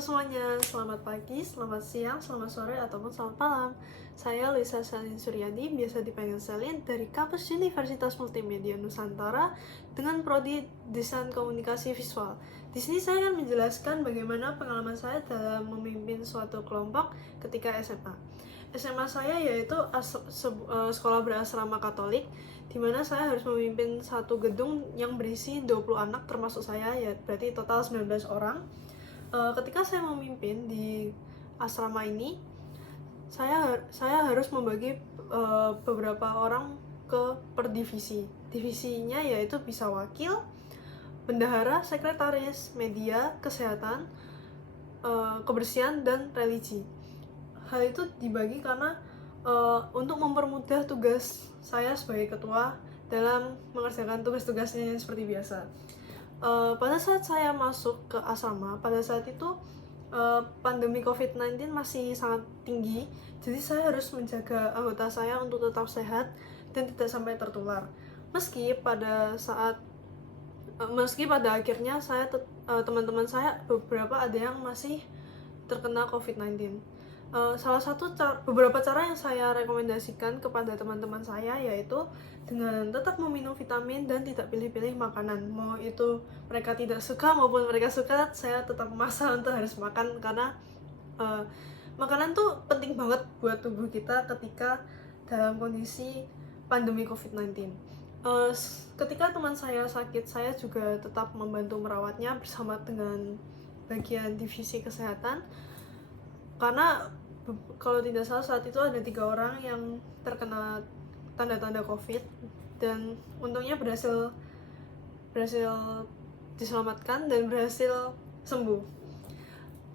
Halo semuanya, selamat pagi, selamat siang, selamat sore, ataupun selamat malam. Saya Lisa Selin Suryadi, biasa dipanggil Selin, dari kampus Universitas Multimedia Nusantara dengan prodi Desain Komunikasi Visual. Di sini saya akan menjelaskan bagaimana pengalaman saya dalam memimpin suatu kelompok ketika SMA. SMA saya yaitu sekolah berasrama Katolik, di mana saya harus memimpin satu gedung yang berisi 20 anak termasuk saya, ya berarti total 19 orang. Ketika saya memimpin di asrama ini, saya harus membagi beberapa orang per divisi. Divisinya yaitu bisa wakil, bendahara, sekretaris, media, kesehatan, kebersihan, dan religi. Hal itu dibagi karena untuk mempermudah tugas saya sebagai ketua dalam mengerjakan tugas-tugasnya seperti biasa. Pada saat saya masuk ke asrama, pada saat itu pandemi COVID-19 masih sangat tinggi, jadi saya harus menjaga anggota saya untuk tetap sehat dan tidak sampai tertular. Meski pada akhirnya teman-teman saya beberapa ada yang masih terkena COVID-19. Beberapa cara yang saya rekomendasikan kepada teman-teman saya yaitu dengan tetap meminum vitamin dan tidak pilih-pilih makanan. Mau itu mereka tidak suka maupun mereka suka, saya tetap memaksa untuk harus makan karena makanan tuh penting banget buat tubuh kita ketika dalam kondisi pandemi COVID-19. Ketika teman saya sakit, saya juga tetap membantu merawatnya bersama dengan bagian divisi kesehatan, karena kalau tidak salah saat itu ada 3 orang yang terkena tanda-tanda COVID dan untungnya berhasil diselamatkan dan berhasil sembuh.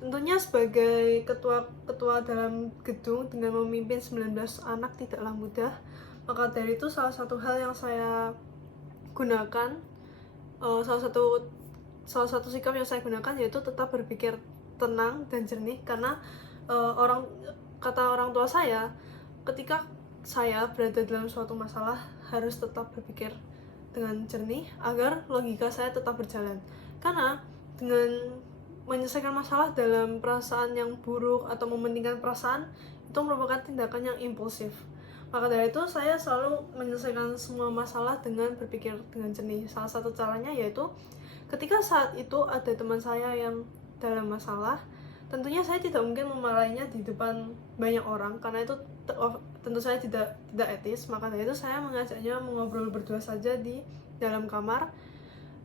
Tentunya sebagai ketua dalam gedung dengan memimpin 19 anak tidaklah mudah. Maka dari itu salah satu hal yang saya gunakan, salah satu sikap yang saya gunakan yaitu tetap berpikir tenang dan jernih, karena kata orang tua saya, ketika saya berada dalam suatu masalah harus tetap berpikir dengan jernih agar logika saya tetap berjalan. Karena dengan menyelesaikan masalah dalam perasaan yang buruk atau mementingkan perasaan itu merupakan tindakan yang impulsif. Maka dari itu saya selalu menyelesaikan semua masalah dengan berpikir dengan jernih. Salah satu caranya yaitu ketika saat itu ada teman saya yang dalam masalah, tentunya saya tidak mungkin memarahinya di depan banyak orang karena itu tentu saja tidak etis. Maka dari itu saya mengajaknya mengobrol berdua saja di dalam kamar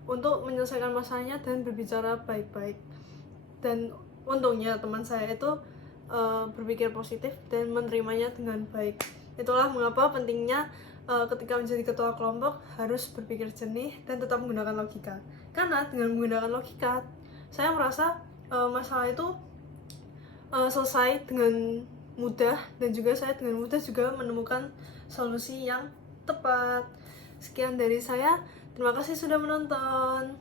untuk menyelesaikan masalahnya dan berbicara baik-baik. Dan untungnya teman saya itu berpikir positif dan menerimanya dengan baik. Itulah mengapa pentingnya ketika menjadi ketua kelompok harus berpikir jernih dan tetap menggunakan logika. Karena dengan menggunakan logika, saya merasa masalah itu selesai dengan mudah, dan juga saya dengan mudah juga menemukan solusi yang tepat. Sekian dari saya, terima kasih sudah menonton.